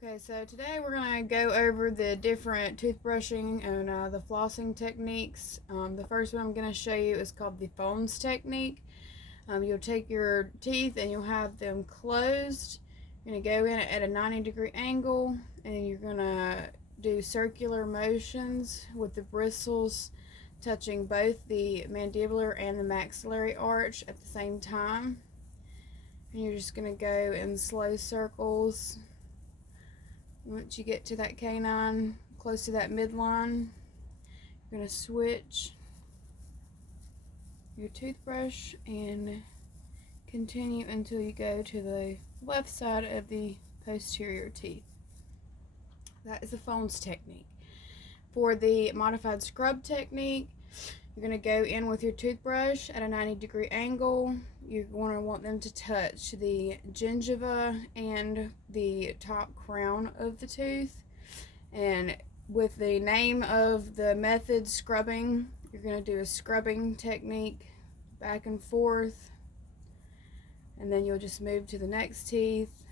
Okay, so today we're going to go over the different toothbrushing and the flossing techniques. The first one I'm going to show you is called the phones technique. You'll take your teeth and you'll have them closed. You're going to go in at a 90-degree angle and you're going to do circular motions with the bristles touching both the mandibular and the maxillary arch at the same time. And you're just going to go in slow circles. Once you get to that canine, close to that midline, you're going to switch your toothbrush and continue until you go to the left side of the posterior teeth. That is the phones technique. For the modified scrub technique, you're going to go in with your toothbrush at a 90-degree angle. You're going to want them to touch the gingiva and the top crown of the tooth. And with the name of the method, scrubbing, you're going to do a scrubbing technique back and forth. And then you'll just move to the next teeth.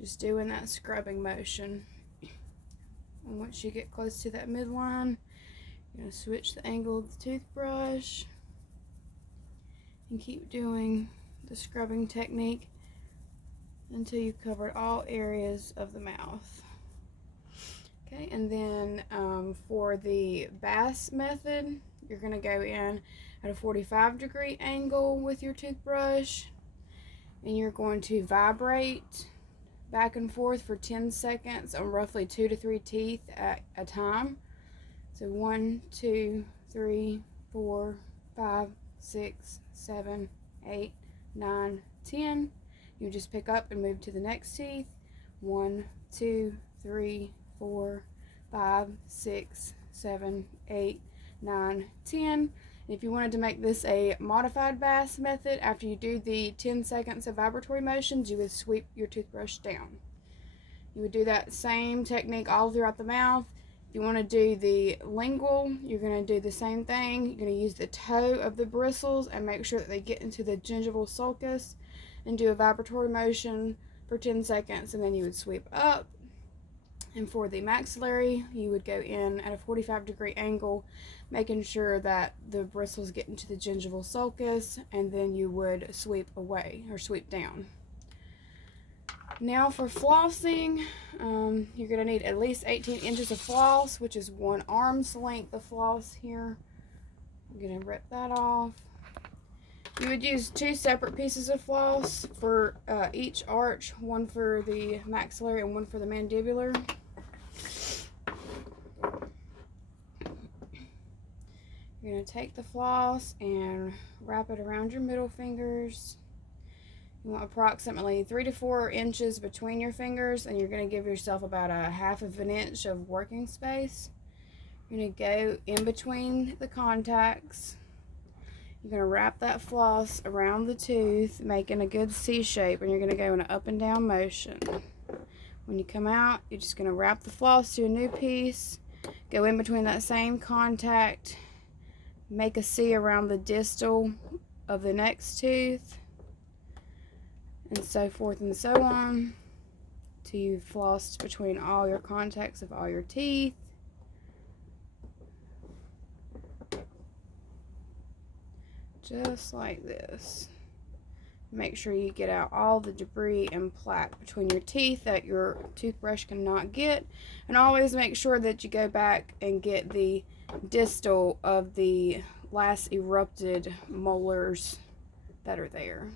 Just doing that scrubbing motion. And once you get close to that midline, you're going to switch the angle of the toothbrush and keep doing the scrubbing technique until you've covered all areas of the mouth. Okay, and then for the bass method, you're going to go in at a 45-degree angle with your toothbrush and you're going to vibrate back and forth for 10 seconds on roughly 2 to 3 teeth at a time. So 1, 2, 3, 4, 5, 6, 7, 8, 9, 10. You just pick up and move to the next teeth. 1, 2, 3, 4, 5, 6, 7, 8, 9, 10. If you wanted to make this a modified bass method, after you do the 10 seconds of vibratory motions, you would sweep your toothbrush down. You would do that same technique all throughout the mouth. If you want to do the lingual, you're going to do the same thing. You're going to use the toe of the bristles and make sure that they get into the gingival sulcus and do a vibratory motion for 10 seconds, and then you would sweep up. And for the maxillary, you would go in at a 45-degree angle, making sure that the bristles get into the gingival sulcus, and then you would sweep away or sweep down. Now for flossing, you're going to need at least 18 inches of floss, which is 1 arm's length of floss here. I'm going to rip that off. You would use 2 separate pieces of floss for each arch, one for the maxillary and one for the mandibular. You're going to take the floss and wrap it around your middle fingers. You want approximately 3 to 4 inches between your fingers, and you're going to give yourself about a 1/2 inch of working space. You're going to go in between the contacts. You're going to wrap that floss around the tooth, making a good C shape, and you're going to go in an up and down motion. When you come out, you're just going to wrap the floss to a new piece, go in between that same contact, make a C around the distal of the next tooth, and so forth and so on till you've flossed between all your contacts of all your teeth. Just like this. Make sure you get out all the debris and plaque between your teeth that your toothbrush cannot get, and always make sure that you go back and get the distal of the last erupted molars that are there,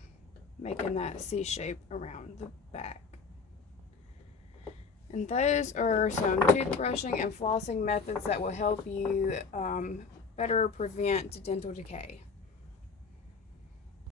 making that C shape around the back. And those are some toothbrushing and flossing methods that will help you better prevent dental decay.